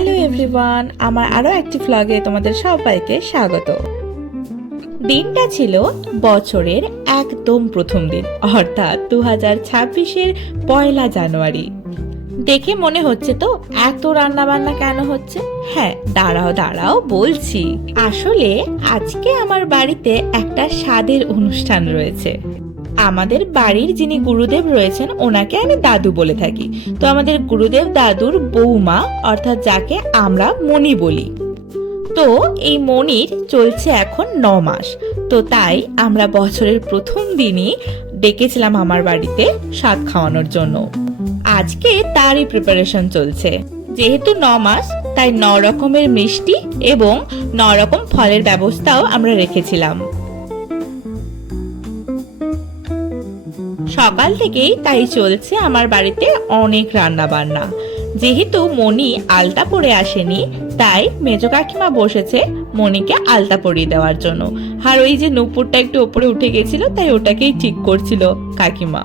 Hello everyone, আমার আরও একটি ভ্লগে তোমাদের সবাইকে স্বাগত। দিনটা ছিল বছরের একদম প্রথম দিন, অর্থাৎ 2026-এর 1 জানুয়ারি। দেখে মনে হচ্ছে তো এত রান্না বান্না কেন হচ্ছে? হ্যাঁ, দাঁড়াও বলছি। আসলে আজকে আমার বাড়িতে একটা স্বাদের অনুষ্ঠান রয়েছে। আমাদের বাড়ির যিনি গুরুদেব রয়েছেন ওনাকে আমি দাদু বলে থাকি। তো আমাদের গুরুদেব দাদুর বৌমা, অর্থাৎ যাকে আমরা মণি বলি, তো এই মণির চলছে এখন 9 মাস। তো তাই আমরা বছরের প্রথম দিনই ডেকেছিলাম আমার বাড়িতে স্বাদ খাওয়ানোর জন্য। আজকে তারই প্রিপারেশন চলছে। যেহেতু 9 মাস, তাই 9 রকমের মিষ্টি এবং 9 রকম ফলের ব্যবস্থাও আমরা রেখেছিলাম। সকাল থেকেই তাই চলছে আমার বাড়িতে অনেক রান্না বান্না। যেহেতু মণি আলতা পরে আসেনি, তাই মেজ কাকিমা বসেছে মণিকে আলতা পরিয়ে দেওয়ার জন্য। আর ওই যে নূপুরটা একটু ওপরে উঠে গেছিল, তাই ওটাকেই ঠিক করছিল কাকিমা।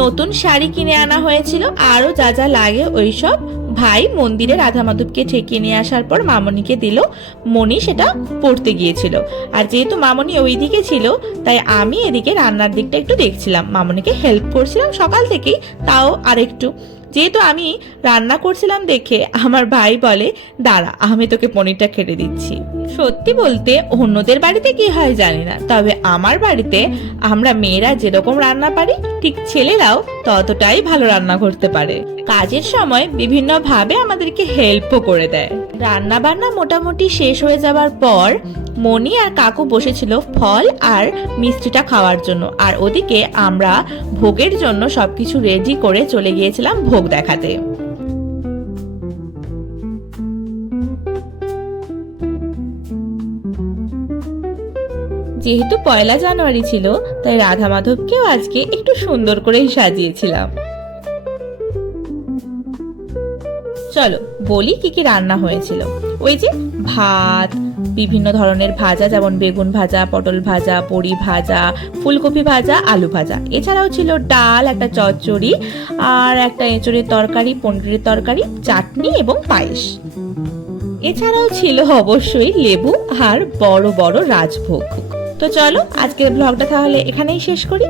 নতুন শাড়ি কিনে আনা হয়েছিল, আরো যা যা লাগে ওইসব ভাই মন্দিরে রাধা মাধবকে ঠেকিয়ে নিয়ে আসার পর মামনিকে দিল। মণি সেটা পড়তে গিয়েছিল, আর যেহেতু মামনি ওইদিকে ছিল, তাই আমি এদিকে রান্নার দিকটা একটু দেখছিলাম, মামনিকে হেল্প করছিলাম সকাল থেকেই, তাও আরেকটু। যেহেতু আমি রান্না করছিলাম দেখে আমার ভাই বলে, দাঁড়া আমি তোকে পনিরটা কেটে দিচ্ছি। সত্যি বলতে অন্যদের বাড়িতে কি হয় জানি না, তবে আমার বাড়িতে আমরা মেয়েরা যেরকম রান্না পারি, ঠিক ছেলেরাও ততটাই ভালো রান্না করতে পারে। কাজের সময় বিভিন্ন ভাবে আমাদেরকে হেল্পও করে দেয়। রান্না বান্না মোটামুটি শেষ হয়ে যাবার পর মণি আর কাকু বসেছিল ফল আর মিষ্টিটা খাওয়ার জন্য, আর ওদিকে আমরা ভোগের জন্য সবকিছু রেডি করে চলে গিয়েছিলাম ভোগ দেখাতে। যেহেতু 1 জানুয়ারি ছিল, তাই রাধা মাধবকেও আজকে একটু সুন্দর করে সাজিয়েছিলাম। চলো বলি কি কি রান্না হয়েছিল। ওই যে ভাত, বিভিন্ন ধরনের ভাজা, যেমন বেগুন ভাজা, পটল ভাজা, বড়ি ভাজা, ফুলকপি ভাজা, আলু ভাজা। এছাড়াও ছিল ডাল, একটা চচ্চড়ি, আর একটা এঁচড়ের তরকারি, পনিরের তরকারি, চাটনি এবং পায়েস। এছাড়াও ছিল অবশ্যই লেবু আর বড় বড় রাজভোগ। তো চলো আজকের ব্লগটা তাহলে এখানেই শেষ করি।